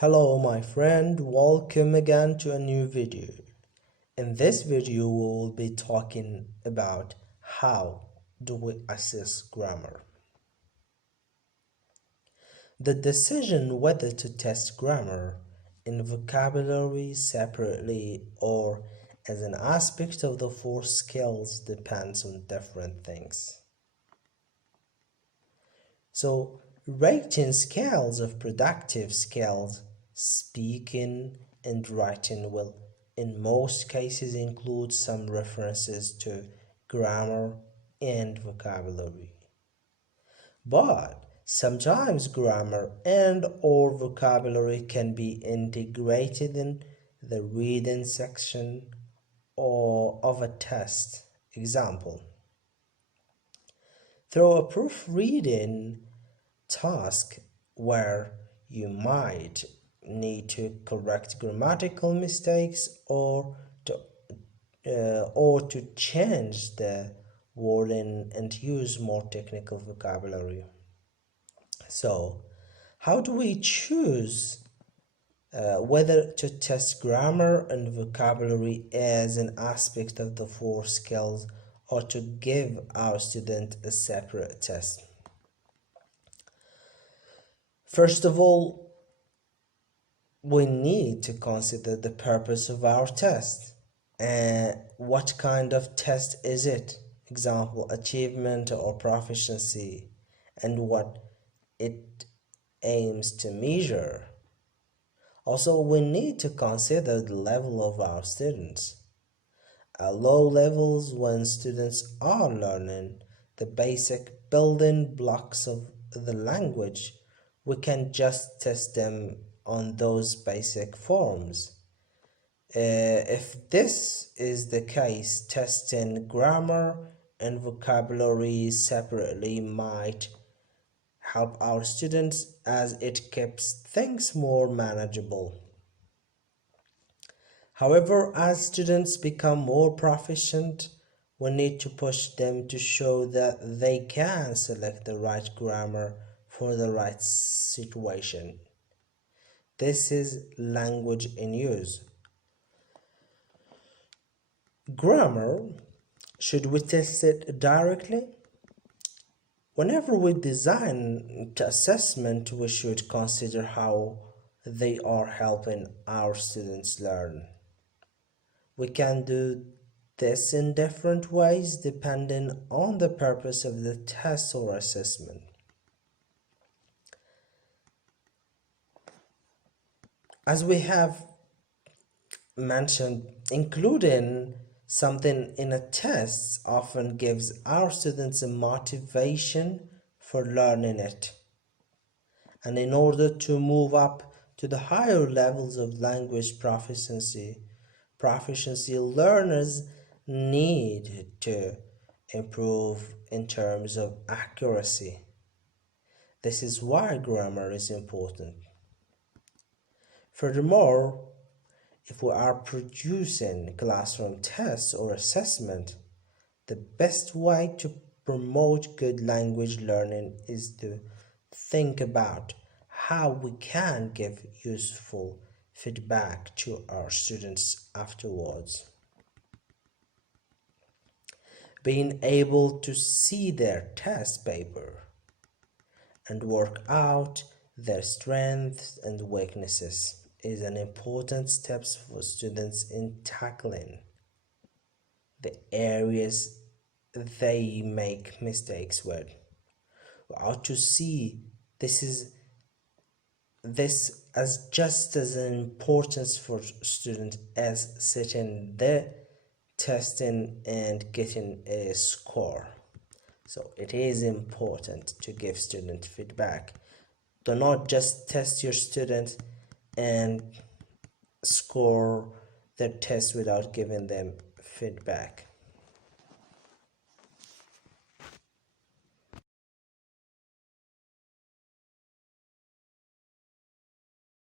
Hello my friend, welcome again to a new video. In this video we will be talking about how do we assess grammar. The decision whether to test grammar in vocabulary separately or as an aspect of the four skills depends on different things. So, rating scales of productive skills, speaking and writing will in most cases include some references to grammar and vocabulary. But sometimes grammar and or vocabulary can be integrated in the reading section or of a test. Example, through a proofreading task where you might need to correct grammatical mistakes or to change the wording and use more technical vocabulary. So, how do we choose whether to test grammar and vocabulary as an aspect of the four skills or to give our student a separate test? First of all, we need to consider the purpose of our test. What kind of test is it? Example, achievement or proficiency, and what it aims to measure. Also, we need to consider the level of our students. At low levels, when students are learning the basic building blocks of the language, we can just test them on those basic forms. If this is the case, testing grammar and vocabulary separately might help our students as it keeps things more manageable. However, as students become more proficient, we need to push them to show that they can select the right grammar for the right situation. This is language in use. Grammar, should we test it directly? Whenever we design assessment, we should consider how they are helping our students learn. We can do this in different ways depending on the purpose of the test or assessment. As we have mentioned, including something in a test often gives our students a motivation for learning it. And in order to move up to the higher levels of language proficiency, learners need to improve in terms of accuracy. This is why grammar is important. Furthermore, if we are producing classroom tests or assessment, the best way to promote good language learning is to think about how we can give useful feedback to our students afterwards. Being able to see their test paper and work out their strengths and weaknesses is an important step for students in tackling the areas they make mistakes with. We ought to see this as just as an importance for students as sitting the testing and getting a score. So it is important to give student feedback. Do not just test your students and score their test without giving them feedback.